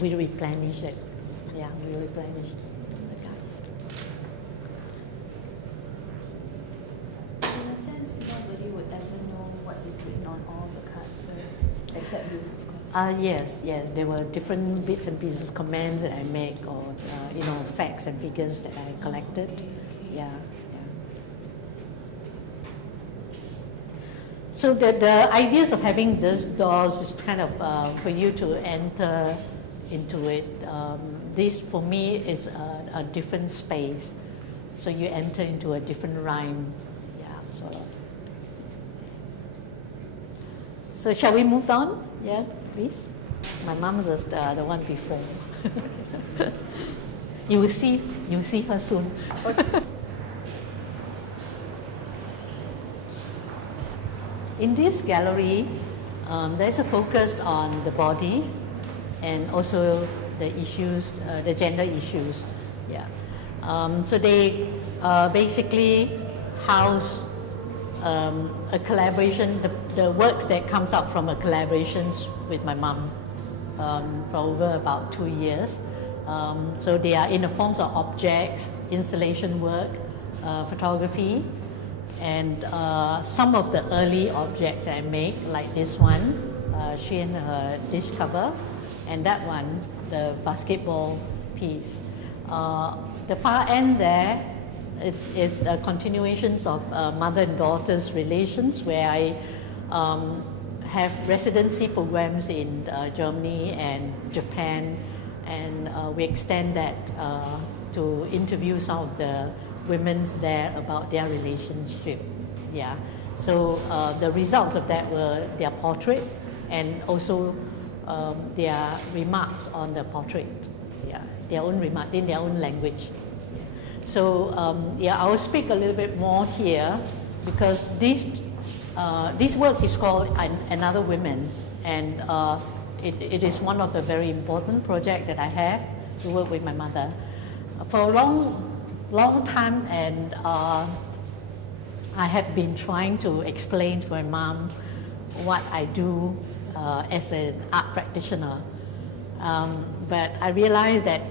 we replenish it. Yeah, we replenish the guts. In a sense, nobody would ever know what is written on all the cards, except you, of course. Yes, there were different bits and pieces, comments that I make, or facts and figures that I collected. Yeah. So the ideas of having these doors is kind of for you to enter into it. This for me is a different space. So you enter into a different rhyme. Yeah, sort of. So shall we move on? Yeah, please. My mom was the one before. You will see her soon. In this gallery, there's a focus on the body and also the issues, the gender issues. Yeah. So they basically house a collaboration, the works that comes out from a collaborations with my mom for over about 2 years. So they are in the forms of objects, installation work, photography, and some of the early objects I make, like this one, she and her dish cover, and that one, the basketball piece. The far end there, it's a continuation of mother and daughter's relations, where I have residency programs in Germany and Japan, and we extend that to interview some of the women there about their relationship. Yeah. So the results of that were their portrait and also their remarks on the portrait. Yeah, their own remarks in their own language. So I will speak a little bit more here, because this work is called Another Women, and it is one of the very important projects that I have to work with my mother for a long time, and I have been trying to explain to my mom what I do as an art practitioner, but I realized that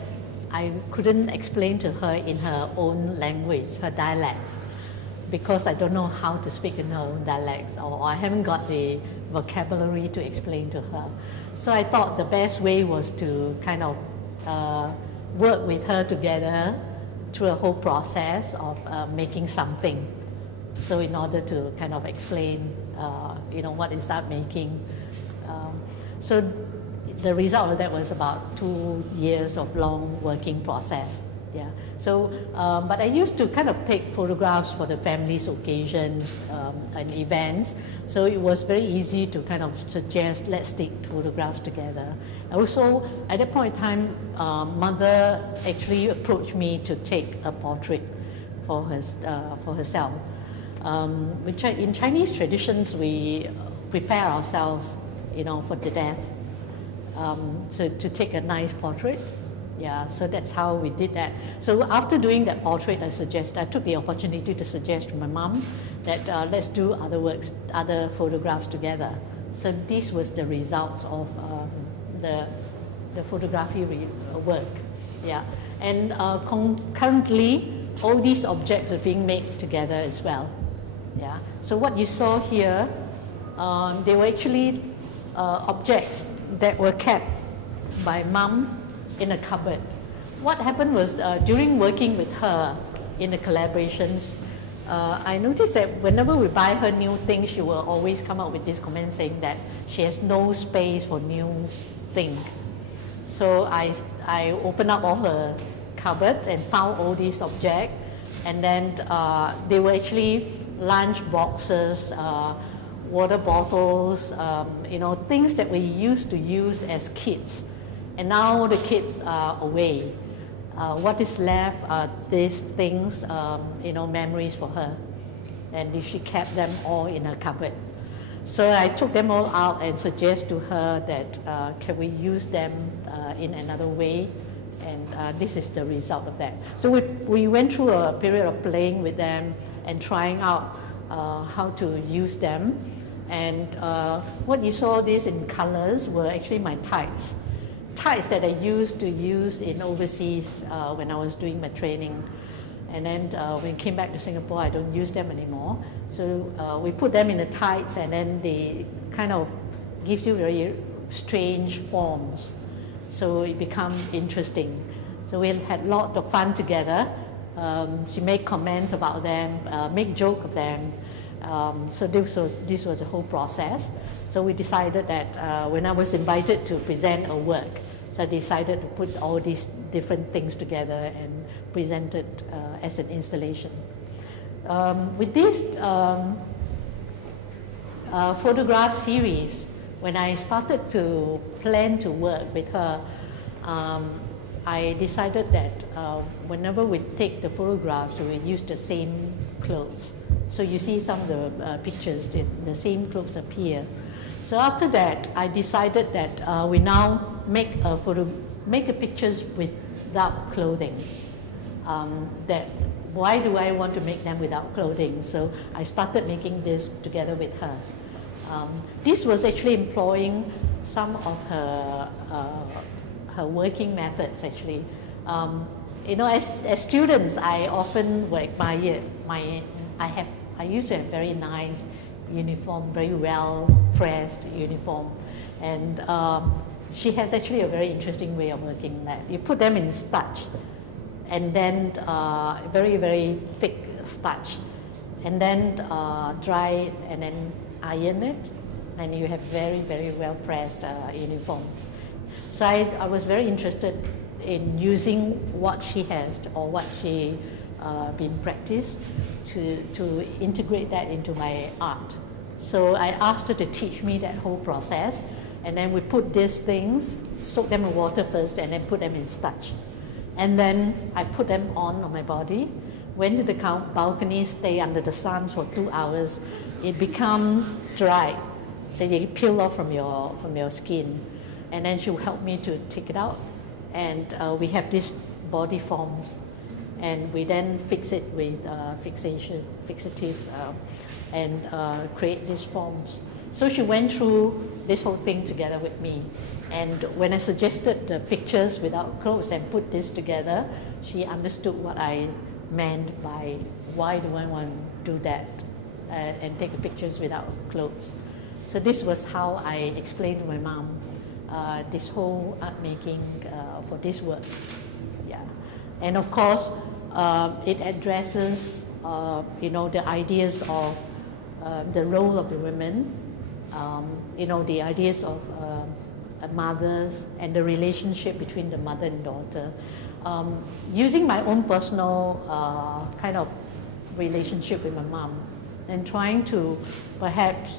I couldn't explain to her in her own language, her dialects, because I don't know how to speak in her own dialects, or I haven't got the vocabulary to explain to her. So I thought the best way was to kind of work with her together through a whole process of making something. So in order to kind of explain, what is art making. So the result of that was about 2 years of long working process. Yeah. So, but I used to kind of take photographs for the family's occasions and events. So it was very easy to kind of suggest, let's take photographs together. Also, at that point in time, mother actually approached me to take a portrait for herself. In Chinese traditions, we prepare ourselves, for the death. So to take a nice portrait. Yeah, so that's how we did that. So after doing that portrait, I took the opportunity to suggest to my mom that let's do other photographs together. So this was the results of the photography work. Yeah, and currently all these objects are being made together as well. Yeah. So what you saw here, they were actually objects that were kept by mom in a cupboard. What happened was during working with her in the collaborations, I noticed that whenever we buy her new things, she will always come up with this comment saying that she has no space for new things. So I opened up all her cupboards and found all these objects, and then they were actually lunch boxes, water bottles, things that we used to use as kids. And now the kids are away. What is left are these things, memories for her. And she kept them all in her cupboard. So I took them all out and suggest to her that can we use them in another way? And this is the result of that. So we went through a period of playing with them and trying out how to use them. And what you saw these in colors were actually my tights tights that I used to use in overseas when I was doing my training. And then when I came back to Singapore, I don't use them anymore. So we put them in the tights, and then they kind of gives you very strange forms. So it becomes interesting. So we had a lot of fun together. She made comments about them, make joke of them. So this was the whole process. So we decided that when I was invited to present a work, so I decided to put all these different things together and present it as an installation. With this photograph series, when I started to plan to work with her, I decided that whenever we take the photographs, we use the same clothes. So you see some of the pictures, the same clothes appear. So after that, I decided that we now make a pictures without clothing. Why do I want to make them without clothing? So I started making this together with her. This was actually employing some of her working methods actually. You know, as students, I often were admired. I used to have very nice uniform, very well pressed uniform, and she has actually a very interesting way of working that. You put them in starch, and then very, very thick starch, and then dry, and then iron it, and you have very, very well pressed uniforms. So I was very interested in using what she has or what she been practiced to integrate that into my art. So I asked her to teach me that whole process, and then we put these things, soak them in water first, and then put them in starch. And then I put them on my body, went to the balcony, stay under the sun for 2 hours. It become dry, so they peel off from your skin. And then she will help me to take it out. And we have these body forms, and we then fix it with fixative, and create these forms. So she went through this whole thing together with me. And when I suggested the pictures without clothes and put this together, she understood what I meant by why do I want to do that and take the pictures without clothes. So this was how I explained to my mom this whole art making for this work. Yeah. And of course, it addresses you know, the ideas of the role of the women, you know, the ideas of mothers and the relationship between the mother and daughter. Using my own personal kind of relationship with my mom, and trying to perhaps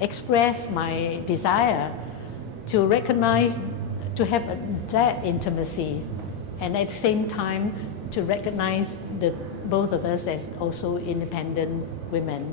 express my desire to recognize, to have that intimacy, and at the same time to recognize both of us as also independent women.